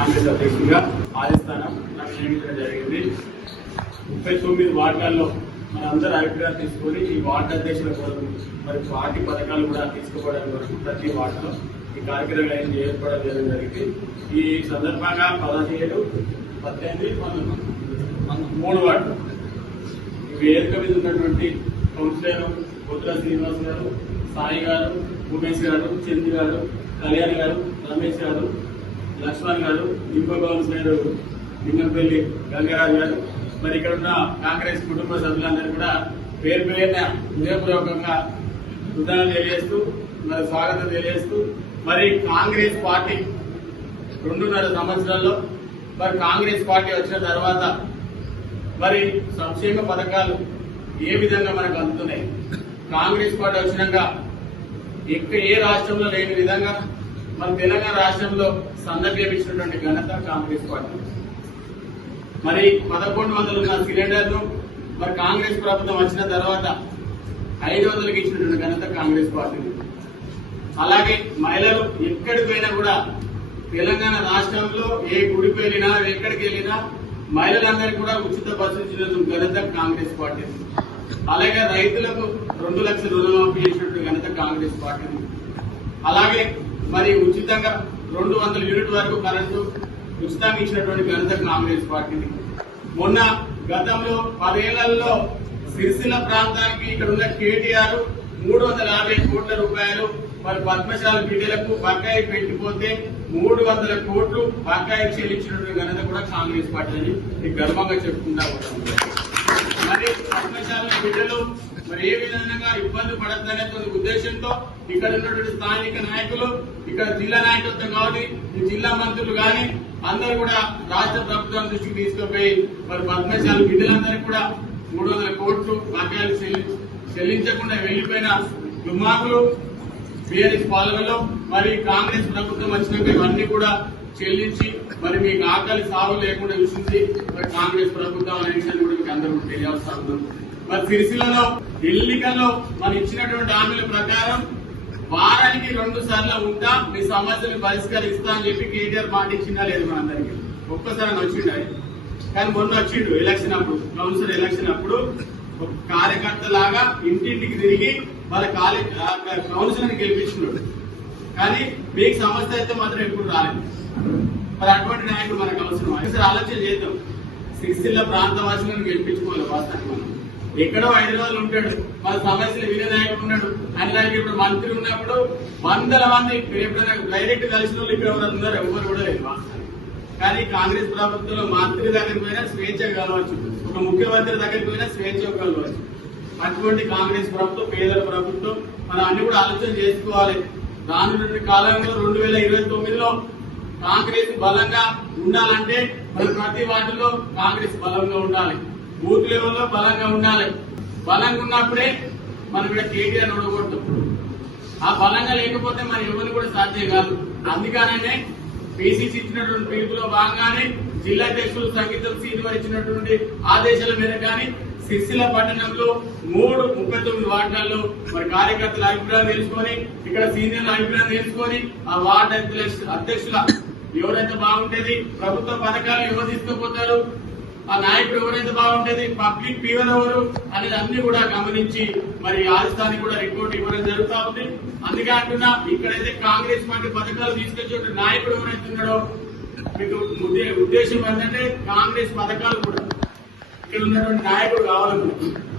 కాంగ్రెస్ అధ్యక్షుడిగా ఆదిస్థానం నాకు నియమించడం జరిగింది. 39 వార్డులలో మనందరూ అభిప్రాయాలు తీసుకొని ఈ వార్డు అధ్యక్షుల కోసం మరి పార్టీ పథకాలు కూడా తీసుకోవడానికి వరకు ప్రతి వార్డులో ఈ కార్యక్రమం ఏర్పడడం జరిగింది. ఈ సందర్భంగా 17, 18, 3 వార్డులు ఈ వేదిక మీద ఉన్నటువంటి కౌన్సిలర్ కొత్త శ్రీనివాస్ గారు, సాయి గారు, ఉమేష్ గారు, చంద్ర గారు, కళ్యాణ్ గారు, రమేష్ గారు, లక్ష్మణ్ గారు, ఇంకో కౌన్సిలర్ లింగంపల్లి గంగరాజు గారు, మరి ఇక్కడ ఉన్న కాంగ్రెస్ కుటుంబ సభ్యులందరూ కూడా పేరు పేరున హృదయపూర్వకంగా కృతజ్ఞతలు తెలియజేస్తూ మరి స్వాగతం తెలియజేస్తూ మరి కాంగ్రెస్ పార్టీ 2.5 సంవత్సరాల్లో మరి కాంగ్రెస్ పార్టీ వచ్చిన తర్వాత మరి సంక్షేమ పథకాలు ఏ విధంగా మనకు అందుతున్నాయి, కాంగ్రెస్ పార్టీ వచ్చినాక ఏ రాష్ట్రంలో లేని విధంగా మన తెలంగాణ రాష్ట్రంలో సందర్భించినటువంటి ఘనత కాంగ్రెస్ పార్టీ. మరి 1100 ఉన్న సిలిండర్ను మరి కాంగ్రెస్ ప్రభుత్వం వచ్చిన తర్వాత 500కి ఇచ్చినటువంటి ఘనత కాంగ్రెస్ పార్టీ. అలాగే మహిళలు ఎక్కడికి పోయినా కూడా తెలంగాణ రాష్ట్రంలో ఏ గుడికి వెళ్ళినా ఎక్కడికి వెళ్ళినా మహిళలందరికీ కూడా ఉచిత బస్సు ఇచ్చిన ఘనత కాంగ్రెస్ పార్టీ. అలాగే రైతులకు 2 లక్షల రుణమాఫీ చేసినట్టు ఘనత కాంగ్రెస్ పార్టీ. అలాగే మరి ఉచితంగా 200 యూనిట్ వరకు కరెంటు ఉచితంగా ఇచ్చినటువంటి ఘనత కాంగ్రెస్ పార్టీని. మొన్న గతంలో 10 ఏళ్లలో సిరిసిల్ల ప్రాంతానికి ఇక్కడ ఉన్న కేటీఆర్ 350 కోట్ల రూపాయలు మరి పద్మశాల బిడ్డలకు బకాయి పెట్టిపోతే 300 కోట్లు బకాయి చెల్లించినటువంటి ఘనత కూడా కాంగ్రెస్ పార్టీ అని గర్వంగా చెప్పుకుంటా ఉంటాం. మరి పద్మశాల బిడ్డలు మరి ఏ విధంగా ఇబ్బంది పడద్దనే ఉద్దేశంతో ఇక్కడ ఉన్నటువంటి స్థానిక నాయకులు, ఇక్కడ జిల్లా నాయకత్వం కానీ ఈ జిల్లా మంత్రులు కానీ అందరూ కూడా రాష్ట్ర ప్రభుత్వం దృష్టికి తీసుకుపోయి మరి పద్మశాల బిడ్డలందరికీ కూడా 300 కోట్లు బకాయిలు చెల్లించకుండా వెళ్లిపోయిన దుర్మార్గులు బీఆర్ఎస్ పాలనలో మరి కాంగ్రెస్ ప్రభుత్వం వచ్చినాక ఇవన్నీ కూడా చెల్లించి మరి మీకు ఆకలి సాగు లేకుండా చూసింది మరి కాంగ్రెస్ ప్రభుత్వం అనే విషయాన్ని కూడా మీకు అందరూ తెలియాల్సి ఉంటుంది. మరి సిరిసిల్లలో ఎన్నికల్లో మనం ఇచ్చినటువంటి హామీల ప్రకారం వారానికి 2 సార్లు ఉంటా మీ సమస్యలు పరిష్కరిస్తా అని చెప్పి కేటీఆర్ మాట ఇచ్చిందా లేదు మనందరికీ. ఒక్కసారి వచ్చిండు ఆయన, కానీ మొన్న వచ్చిండు ఎలక్షన్ అప్పుడు, కౌన్సిలర్ ఎలక్షన్ అప్పుడు ఒక కార్యకర్త లాగా ఇంటింటికి తిరిగి వాళ్ళ కౌన్సిలర్ గెలిపించుకున్నాడు. కానీ మీకు సమస్య అయితే మాత్రం ఎప్పుడు రాలేదు. మరి అటువంటి నాయకుడు మనకు అవసరం. ఒకసారి ఆలోచన చేద్దాం. సిరిసిల్ల ప్రాంతవాసులను గెలిపించుకోవాలి. వాస్తవానికి మనం ఎక్కడో హైదరాబాద్ లో ఉంటాడు, మన సమస్యలు వినే నాయకుడు ఉన్నాడు. అలాగే ఇప్పుడు మంత్రి ఉన్నప్పుడు 100 మంది ఎప్పుడైనా డైరెక్ట్ కలిసిన వాళ్ళు ఇక్కడ ఎవరు ఉన్నారు, ఎవరు కూడా లేదు వాస్తవానికి. కానీ కాంగ్రెస్ ప్రభుత్వంలో మంత్రి దగ్గరికి పోయినా స్వేచ్ఛ కలవచ్చు, ఒక ముఖ్యమంత్రి దగ్గరికి పోయినా స్వేచ్ఛ కలవచ్చు. అటువంటి కాంగ్రెస్ ప్రభుత్వం పేదల ప్రభుత్వం. మనం అన్ని కూడా ఆలోచన చేసుకోవాలి. రానున్న కాలంలో 2029లో కాంగ్రెస్ బలంగా ఉండాలంటే మన ప్రతి వార్డులో కాంగ్రెస్ బలంగా ఉండాలి, బూత్ లెవెల్లో బలంగా ఉండాలి. బలంగా ఉన్నప్పుడే మనం ఇక్కడ కేటీఆర్ ఓడగొడతాం. ఆ బలంగా లేకపోతే మన ఎవరిని కూడా సాధ్యం కాదు. అందుకనే పిసిసి ఇచ్చినటువంటి పిలుపులో భాగంగానే జిల్లా అధ్యక్షులు సంగీతం శ్రీనివాస్ ఇచ్చినటువంటి ఆదేశాల మీద కానీ సిరిసిల్ల పట్టణంలో 39 వార్డులలో మరి కార్యకర్తల అభిప్రాయం తెలుసుకొని, ఇక్కడ సీనియర్ల అభిప్రాయం తెలుసుకొని ఆ వార్డు అధ్యక్షుల ఎవరైతే బాగుంటేది, ప్రభుత్వ పథకాలు ఎవరు తీసుకుపోతారు, ఆ నాయకుడు ఎవరైతే బాగుంటేది, పబ్లిక్ ఫీవర్ ఎవరు అనేది అన్ని కూడా గమనించి మరి ఆదిస్థానికి కూడా రిపోర్ట్ ఇవ్వడం జరుగుతా ఉంది. అందుకే అంటున్నా, ఇక్కడైతే కాంగ్రెస్ పార్టీ పథకాలు తీసుకొచ్చే నాయకుడు ఎవరైతే ఉన్నాడో మీకు ఉద్దేశం ఏంటంటే కాంగ్రెస్ పథకాలు కూడా ఇక్కడ ఉన్నటువంటి నాయకుడు కావాలి.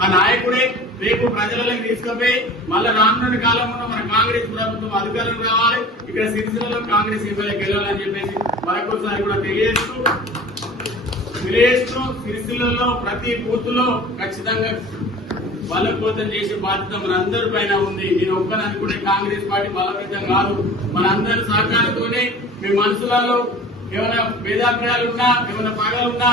ఆ నాయకుడే రేపు ప్రజలలోకి తీసుకుపోయి మళ్ళా రానున్న కాలంలో మన కాంగ్రెస్ ప్రభుత్వం అధికారం రావాలి, ఇక్కడ సిరిసిల్లలో కాంగ్రెస్ ఎమ్మెల్యే గెలవాలని చెప్పేసి మరొకసారి కూడా తెలియజేస్తూ సిరిసిల్లలో ప్రతి బూత్ లో ఖచ్చితంగా బలోపేతం చేసే బాధ్యత మనందరి పైన ఉంది. నేను ఒక్కని అనుకునే కాంగ్రెస్ పార్టీ బలోపేతం కాదు, మనందరి సహకారంతోనే మీ మనసులలో ఏమైనా భేదాభిప్రాయాలు ఉన్నా, ఏమైనా పగలున్నా,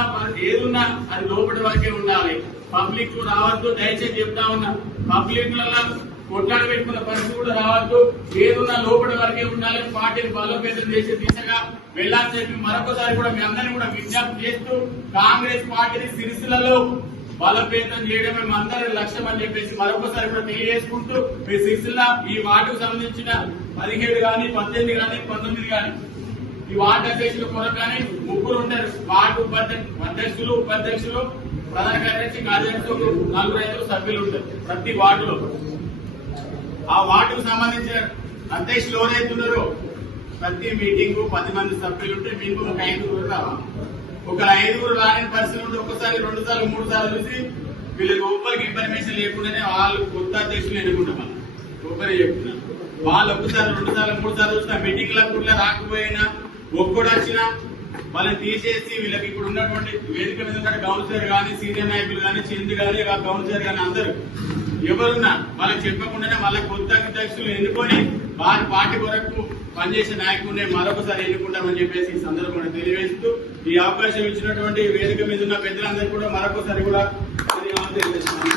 ఏదున్నా అది లోపలి వరకే ఉండాలి. పబ్లిక్ రావద్దు. దయచేసి చెప్తా ఉన్నా, పబ్లిక్ లలో కొట్లాడ పెట్టుకున్న పరిస్థితి కూడా రావద్దు. ఏదున్నా లోపలి వరకే ఉండాలి. పార్టీని బలోపేతం చేసే దిశగా వెళ్ళాలని చెప్పి మరొకసారి కూడా మీ అందరినీ కూడా విజ్ఞప్తి చేస్తూ కాంగ్రెస్ పార్టీని సిరిసిల్లలో బలోపేతం చేయడమే మా అందరి లక్ష్యం అని చెప్పేసి మరొకసారి కూడా తెలియజేసుకుంటూ మీ సిరిసిల్ల ఈ వార్డుకు సంబంధించిన 17 కానీ 18 కానీ 19 కానీ ఈ వార్డు అధ్యక్షుల కొరకని ముగ్గురు ఉంటారు. వార్డు అధ్యక్షులు, ఉపాధ్యక్షులు, ప్రధాన కార్యదర్శి, కార్యదర్శి, 4-5 సభ్యులు ఉంటారు ప్రతి వార్డులో. ఆ వార్డుకు సంబంధించిన అధ్యక్షులు ఎవరైతే ఉన్నారో ప్రతి మీటింగ్ 10 మంది సభ్యులు ఉంటే మినిమం ఒక 5 రావాలి. ఒక 5 రాని పరిస్థితి ఉంటే ఒకసారి 2 సార్లు 3 సార్లు చూసి వీళ్ళకి ఒక్కరికి ఇన్ఫర్మేషన్ లేకుండానే వాళ్ళు కొత్త అధ్యక్షులు ఎన్నుకుంటాం. ఒకరే చెప్తున్నారు వాళ్ళు ఒకసారి 2 సార్లు 3 సార్లు చూసిన మీటింగ్లకు కూడా రాకపోయినా ఒక్కడు వచ్చినా వాళ్ళని తీసేసి వీళ్ళకి ఇప్పుడు ఉన్నటువంటి వేదిక మీద ఉన్న కౌన్సిలర్ కానీ, సీనియర్ నాయకులు కానీ, చంద్రు కానీ, కౌన్సిలర్ కానీ అందరూ ఎవరున్నా వాళ్ళకి చెప్పకుండానే వాళ్ళ కొత్త అధ్యక్షులు ఎన్నుకొని వారి పార్టీ కొరకు పనిచేసే నాయకుడిని మరొకసారి ఎన్నుకుంటామని చెప్పేసి ఈ సందర్భంగా తెలియజేస్తూ ఈ అవకాశం ఇచ్చినటువంటి వేదిక మీద ఉన్న పెద్దలందరూ కూడా మరొకసారి కూడా తెలియజేస్తున్నాను.